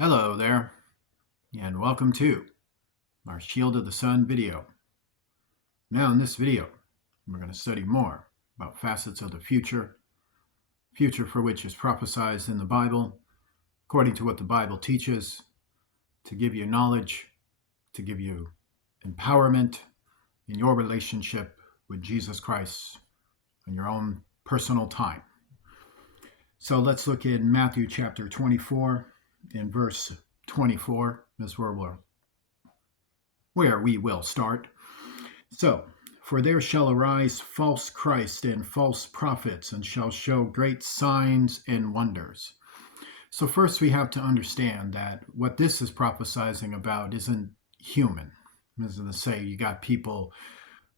Hello there, and welcome to our Shield of the Sun video. Now in this video, we're going to study more about facets of the future for which is prophesied in the Bible, according to what the Bible teaches, to give you knowledge, to give you empowerment in your relationship with Jesus Christ in your own personal time. So let's look in Matthew chapter 24 in verse 24 is where we will start. So, for there shall arise false Christ and false prophets, and shall show great signs and wonders. So first we have to understand that what this is prophesying about isn't human. As in to say, you got people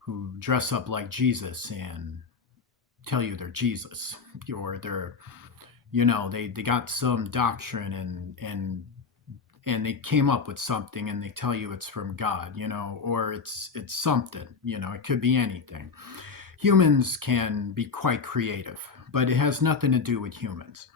who dress up like Jesus and tell you they're Jesus, or they're, they got some doctrine and they came up with something and they tell you it's from God, or it's something, it could be anything. Humans can be quite creative, but it has nothing to do with humans.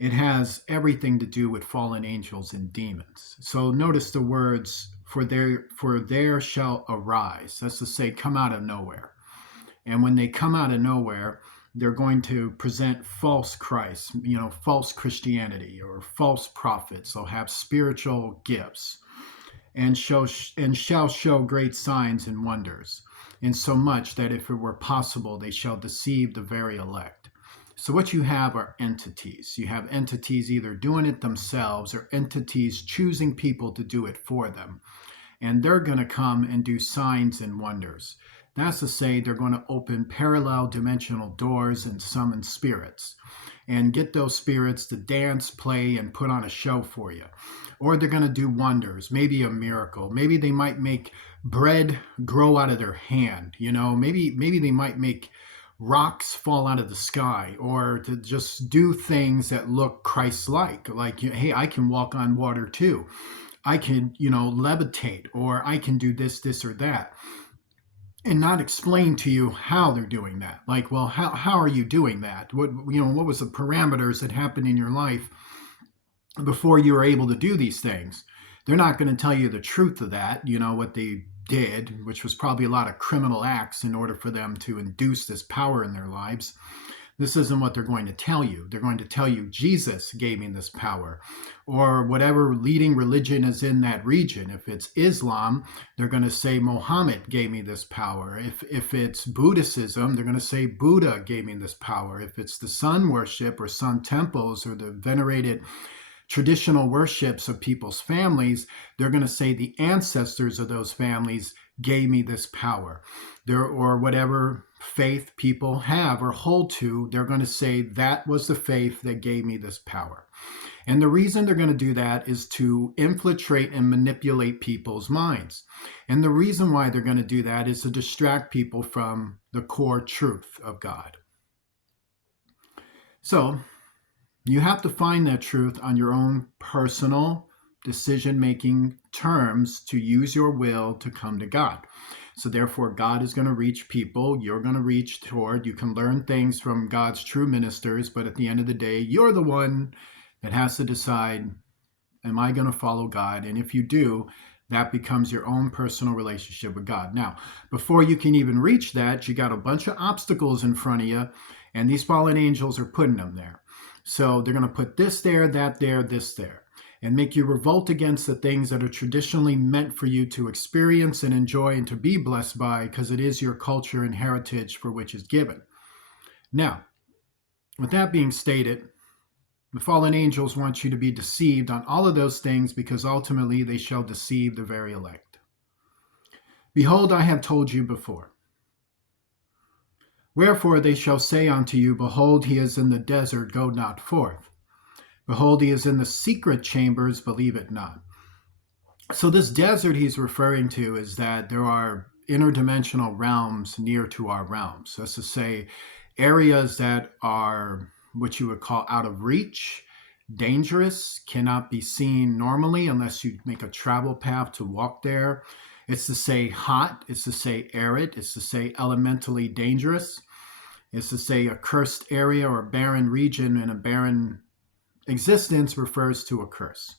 It has everything to do with fallen angels and demons. So notice the words for there shall arise. That's to say, come out of nowhere. And when they come out of nowhere, they're going to present false Christ, false Christianity or false prophets. They'll have spiritual gifts and shall show great signs and wonders, insomuch that if it were possible, they shall deceive the very elect. So what you have are entities. You have entities either doing it themselves or entities choosing people to do it for them. And they're going to come and do signs and wonders. That's to say, they're going to open parallel dimensional doors and summon spirits and get those spirits to dance, play, and put on a show for you. Or they're going to do wonders, maybe a miracle. Maybe they might make bread grow out of their hand. Maybe they might make rocks fall out of the sky, or to just do things that look Christ-like. Like, hey, I can walk on water too. I can, levitate, or I can do this, or that. And not explain to you how they're doing that. Like, well, how are you doing that? What was the parameters that happened in your life before you were able to do these things? They're not going to tell you the truth of that, what they did, which was probably a lot of criminal acts in order for them to induce this power in their lives. This isn't what they're going to tell you. They're going to tell you Jesus gave me this power, or whatever leading religion is in that region. If it's Islam, they're going to say Muhammad gave me this power. If it's Buddhism, they're going to say Buddha gave me this power. If it's the sun worship or sun temples or the venerated traditional worships of people's families, they're going to say the ancestors of those families gave me this power. Or whatever faith people have or hold to, they're going to say that was the faith that gave me this power. And the reason they're going to do that is to infiltrate and manipulate people's minds. And the reason why they're going to do that is to distract people from the core truth of God. So you have to find that truth on your own personal decision-making terms to use your will to come to God. So therefore, God is going to reach people. You're going to reach toward. You can learn things from God's true ministers, but at the end of the day, you're the one that has to decide, am I going to follow God? And if you do, that becomes your own personal relationship with God. Now, before you can even reach that, you got a bunch of obstacles in front of you, and these fallen angels are putting them there. So they're going to put this there, that there, this there, and make you revolt against the things that are traditionally meant for you to experience and enjoy and to be blessed by, because it is your culture and heritage for which is given. Now, with that being stated, the fallen angels want you to be deceived on all of those things, because ultimately they shall deceive the very elect. Behold, I have told you before. Wherefore they shall say unto you, behold, he is in the desert, go not forth. Behold, he is in the secret chambers, believe it not. So this desert he's referring to is that there are interdimensional realms near to our realms. That's to say, areas that are what you would call out of reach, dangerous, cannot be seen normally unless you make a travel path to walk there. It's to say hot, it's to say arid, it's to say elementally dangerous. It's to say a cursed area or barren region, and a barren existence refers to a curse.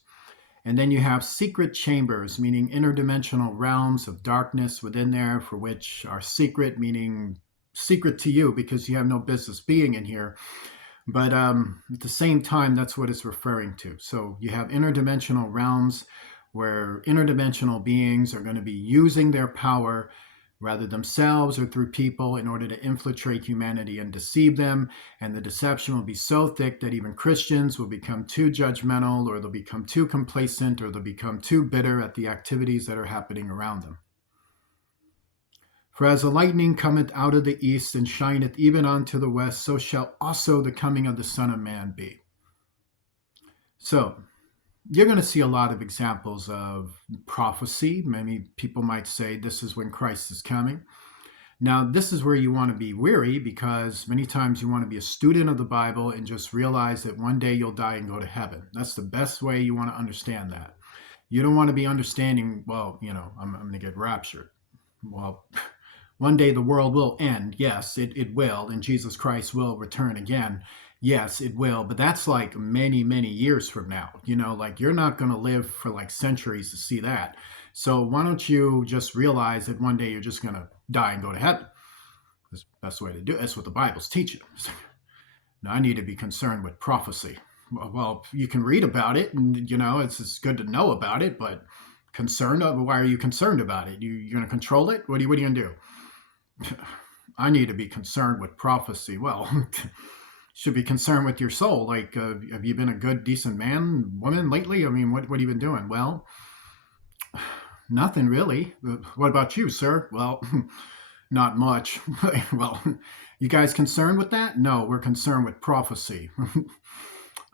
And then you have secret chambers, meaning interdimensional realms of darkness within there, for which are secret, meaning secret to you because you have no business being in here. But at the same time, that's what it's referring to. So you have interdimensional realms where interdimensional beings are going to be using their power, rather themselves or through people, in order to infiltrate humanity and deceive them. And the deception will be so thick that even Christians will become too judgmental, or they'll become too complacent, or they'll become too bitter at the activities that are happening around them. For as the lightning cometh out of the east and shineth even unto the west, so shall also the coming of the Son of Man be. So, you're going to see a lot of examples of prophecy. Many people might say this is when Christ is coming. Now, this is where you want to be wary, because many times you want to be a student of the Bible and just realize that one day you'll die and go to heaven. That's the best way you want to understand that. You don't want to be understanding, well, I'm going to get raptured. Well, one day the world will end. Yes, it will. And Jesus Christ will return again. Yes, it will. But that's like many, many years from now. Like you're not going to live for like centuries to see that. So why don't you just realize that one day you're just going to die and go to heaven? That's the best way to do it. That's what the Bible's teaching. Now, I need to be concerned with prophecy. Well, you can read about it, and it's good to know about it, but concerned? Why are you concerned about it? You're going to control it? What are you going to do? I need to be concerned with prophecy. Well, should be concerned with your soul. Like, have you been a good, decent man, woman lately? I mean, what have you been doing? Well, nothing really. What about you, sir? Well, not much. Well, you guys concerned with that? No, we're concerned with prophecy.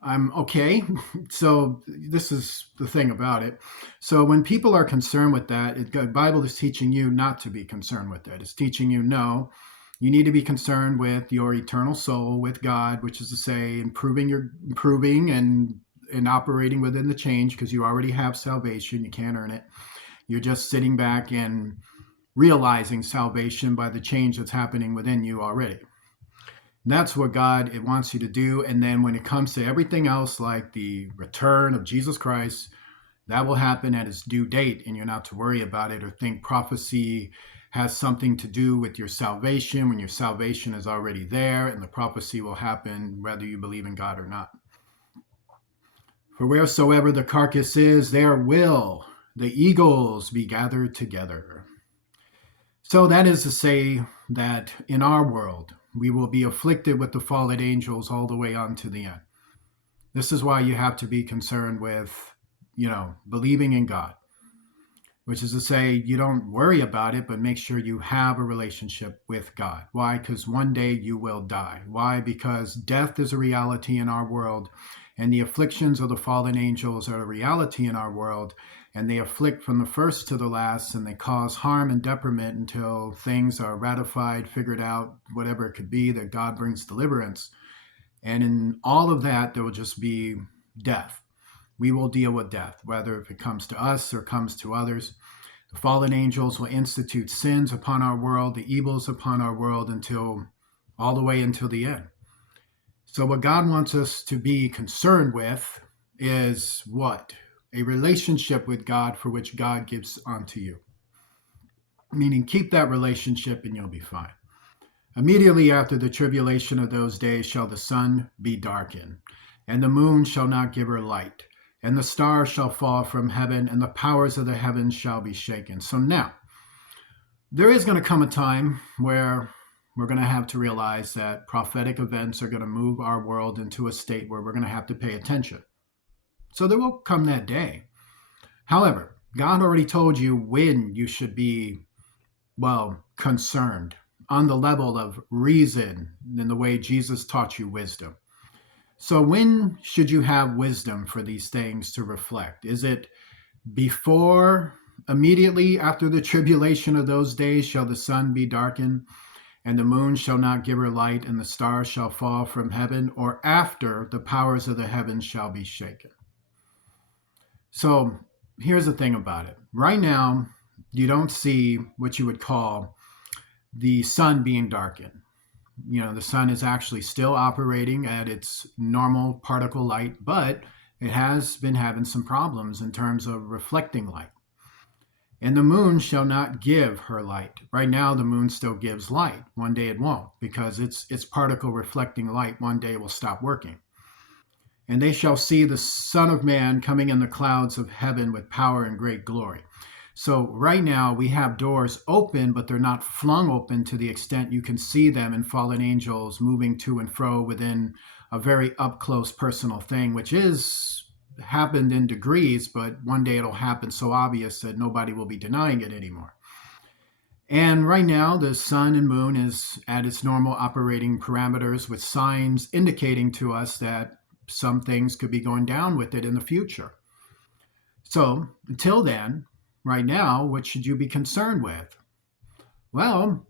I'm okay. So this is the thing about it. So when people are concerned with that, the Bible is teaching you not to be concerned with that. It's teaching you, no, you need to be concerned with your eternal soul, with God, which is to say, improving and operating within the change, because you already have salvation. You can't earn it. You're just sitting back and realizing salvation by the change that's happening within you already. That's what God wants you to do. And then when it comes to everything else, like the return of Jesus Christ, that will happen at its due date, and you're not to worry about it or think prophecy has something to do with your salvation, when your salvation is already there, and the prophecy will happen whether you believe in God or not. For wheresoever the carcass is, there will the eagles be gathered together. So that is to say that in our world, we will be afflicted with the fallen angels all the way on to the end. This is why you have to be concerned with, believing in God, which is to say, you don't worry about it, but make sure you have a relationship with God. Why? Because one day you will die. Why? Because death is a reality in our world, and the afflictions of the fallen angels are a reality in our world, and they afflict from the first to the last, and they cause harm and detriment until things are ratified, figured out, whatever it could be, that God brings deliverance. And in all of that, there will just be death. We will deal with death, whether if it comes to us or comes to others. The fallen angels will institute sins upon our world, the evils upon our world, all the way until the end. So what God wants us to be concerned with is what? A relationship with God, for which God gives unto you. Meaning, keep that relationship and you'll be fine. Immediately after the tribulation of those days shall the sun be darkened, and the moon shall not give her light, and the stars shall fall from heaven, and the powers of the heavens shall be shaken. So now, there is going to come a time where we're going to have to realize that prophetic events are going to move our world into a state where we're going to have to pay attention. So there will come that day. However, God already told you when you should be, concerned on the level of reason, in the way Jesus taught you wisdom. So when should you have wisdom for these things to reflect? Is it immediately after the tribulation of those days shall the sun be darkened, and the moon shall not give her light, and the stars shall fall from heaven, or after the powers of the heavens shall be shaken? So here's the thing about it. Right now, you don't see what you would call the sun being darkened. The sun is actually still operating at its normal particle light, but It has been having some problems in terms of reflecting light. And the moon shall not give her light. Right now, the moon still gives light. One day it won't, because its particle reflecting light one day will stop working. And they shall see the Son of Man coming in the clouds of heaven with power and great glory. So right now we have doors open, but they're not flung open to the extent you can see them and fallen angels moving to and fro within a very up close personal thing, which is happened in degrees, but one day it'll happen so obvious that nobody will be denying it anymore. And right now, the sun and moon is at its normal operating parameters with signs indicating to us that some things could be going down with it in the future. So until then, right now, what should you be concerned with? Well,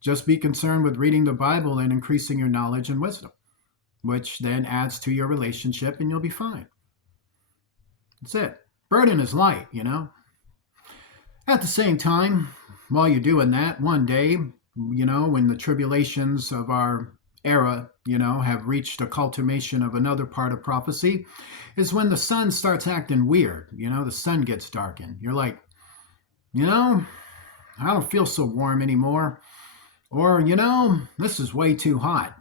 just be concerned with reading the Bible and increasing your knowledge and wisdom, which then adds to your relationship and you'll be fine. That's it. Burden is light, you know. At the same time, while you're doing that, one day, you know, when the tribulations of our era, you know, have reached a culmination of another part of prophecy, is when the sun starts acting weird. You know, the sun gets darkened. You're like, you know, I don't feel so warm anymore. Or, you know, this is way too hot.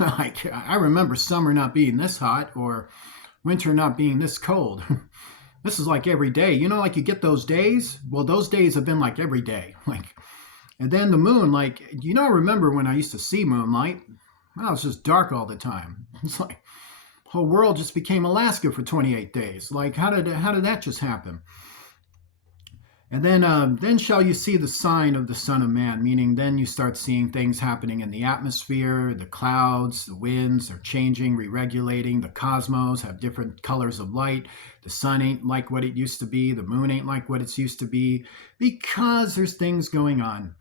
Like, I remember summer not being this hot or winter not being this cold. This is like every day. You know, like you get those days? Well, those days have been like every day. Like, and then the moon, like, you know, I remember when I used to see moonlight, well, it's just dark all the time. It's like, the whole world just became Alaska for 28 days. Like, how did that just happen? And then shall you see the sign of the Son of Man, meaning then you start seeing things happening in the atmosphere, the clouds, the winds are changing, re-regulating, the cosmos have different colors of light. The sun ain't like what it used to be, the moon ain't like what it's used to be, because there's things going on.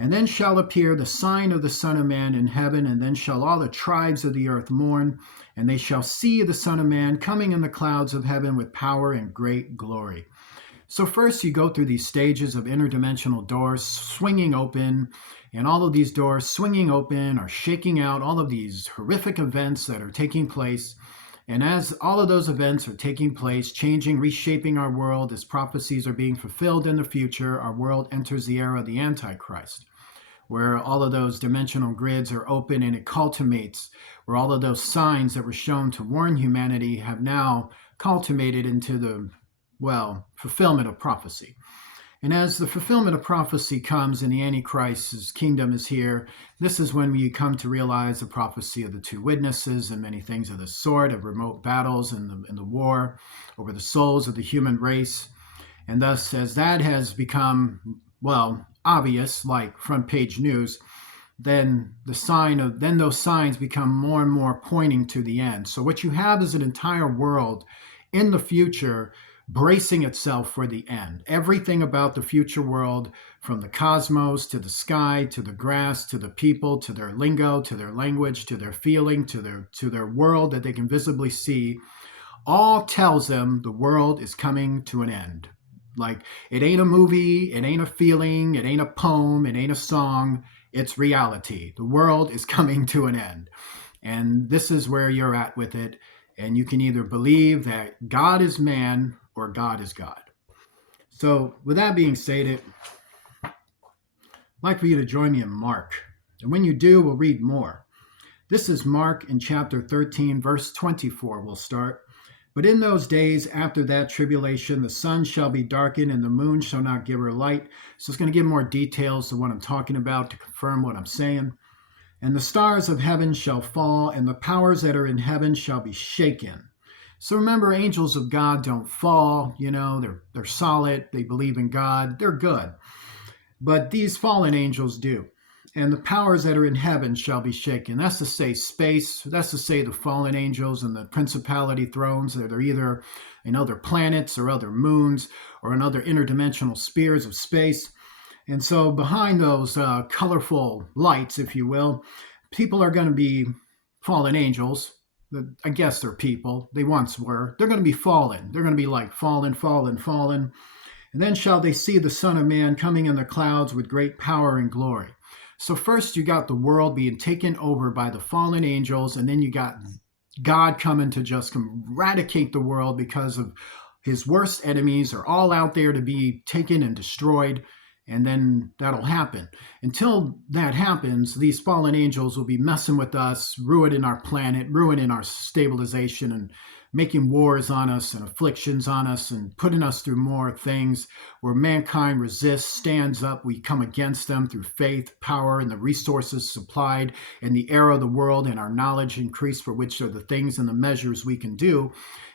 And then shall appear the sign of the Son of Man in heaven, and then shall all the tribes of the earth mourn, and they shall see the Son of Man coming in the clouds of heaven with power and great glory. So first you go through these stages of interdimensional doors swinging open, and all of these doors swinging open are shaking out all of these horrific events that are taking place. And as all of those events are taking place, changing, reshaping our world, as prophecies are being fulfilled in the future, our world enters the era of the Antichrist, where all of those dimensional grids are open and it culminates, where all of those signs that were shown to warn humanity have now culminated into the fulfillment of prophecy. And as the fulfillment of prophecy comes and the Antichrist's kingdom is here, this is when we come to realize the prophecy of the two witnesses and many things of the sort, of remote battles and the war over the souls of the human race. And thus, as that has become, obvious, like front page news, then those signs become more and more pointing to the end. So what you have is an entire world in the future bracing itself for the end. Everything about the future world, from the cosmos to the sky to the grass to the people to their lingo to their language to their feeling to their world that they can visibly see, all tells them the world is coming to an end. Like, it ain't a movie, it ain't a feeling, it ain't a poem, it ain't a song, it's reality. The world is coming to an end. And this is where you're at with it. And you can either believe that God is man or God is God. So with that being stated, I'd like for you to join me in Mark. And when you do, we'll read more. This is Mark in chapter 13, verse 24. We'll start. But in those days after that tribulation, the sun shall be darkened and the moon shall not give her light. So it's going to give more details of what I'm talking about to confirm what I'm saying. And the stars of heaven shall fall, and the powers that are in heaven shall be shaken. So remember, angels of God don't fall. You know, they're solid. They believe in God. They're good. But these fallen angels do. And the powers that are in heaven shall be shaken. That's to say space. That's to say the fallen angels and the principality thrones that are either in other planets or other moons or in other interdimensional spheres of space. And so behind those colorful lights, if you will, people are going to be fallen angels. I guess they're people. They once were. They're going to be fallen. They're going to be like fallen. And then shall they see the Son of Man coming in the clouds with great power and glory. So first you got the world being taken over by the fallen angels, and then you got God coming to just eradicate the world because of his worst enemies are all out there to be taken and destroyed. And then that'll happen. Until that happens, these fallen angels will be messing with us, ruining our planet, ruining our stabilization, and making wars on us and afflictions on us and putting us through more things where mankind resists, stands up. We come against them through faith, power, and the resources supplied in the era of the world, and our knowledge increased, for which are the things and the measures we can do.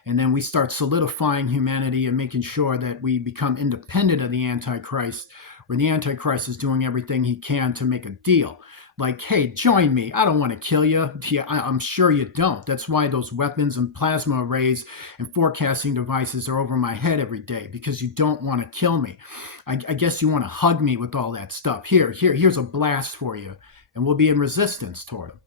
And then we start solidifying humanity and making sure that we become independent of the Antichrist, where the Antichrist is doing everything he can to make a deal. Like, hey, join me. I don't want to kill you. Yeah, I'm sure you don't. That's why those weapons and plasma arrays and forecasting devices are over my head every day, because you don't want to kill me. I guess you want to hug me with all that stuff. Here's a blast for you. And we'll be in resistance toward him.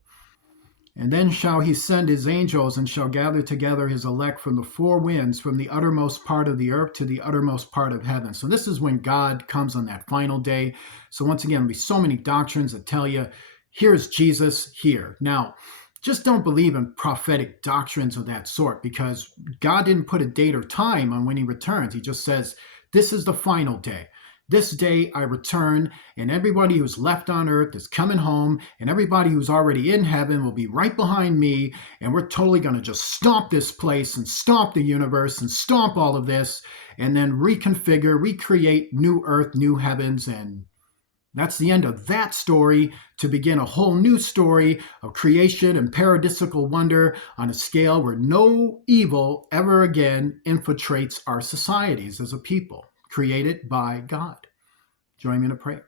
And then shall he send his angels, and shall gather together his elect from the four winds, from the uttermost part of the earth to the uttermost part of heaven. So this is when God comes on that final day. So once again, there'll be so many doctrines that tell you, here's Jesus here. Now, just don't believe in prophetic doctrines of that sort, because God didn't put a date or time on when he returns. He just says, this is the final day. This day I return, and everybody who's left on earth is coming home, and everybody who's already in heaven will be right behind me, and we're totally going to just stomp this place and stomp the universe and stomp all of this, and then reconfigure, recreate new earth, new heavens, and that's the end of that story, to begin a whole new story of creation and paradisical wonder on a scale where no evil ever again infiltrates our societies as a people, created by God. Join me in a prayer.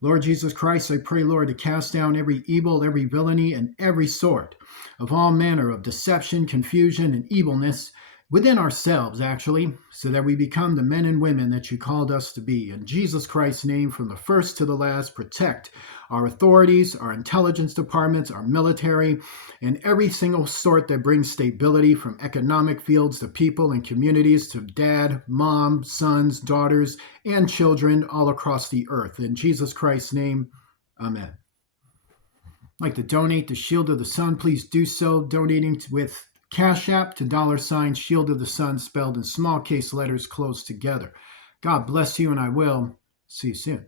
Lord Jesus Christ, I pray, Lord, to cast down every evil, every villainy, and every sort of all manner of deception, confusion, and evilness within ourselves, actually, so that we become the men and women that you called us to be. In Jesus Christ's name, from the first to the last, protect our authorities, our intelligence departments, our military, and every single sort that brings stability, from economic fields to people and communities, to dad, mom, sons, daughters, and children all across the earth. In Jesus Christ's name, amen. Like to donate to Shield of the Sun, please do so, donating with Cash App to $ Shield of the Sun, spelled in small case letters close together. God bless you, and I will see you soon.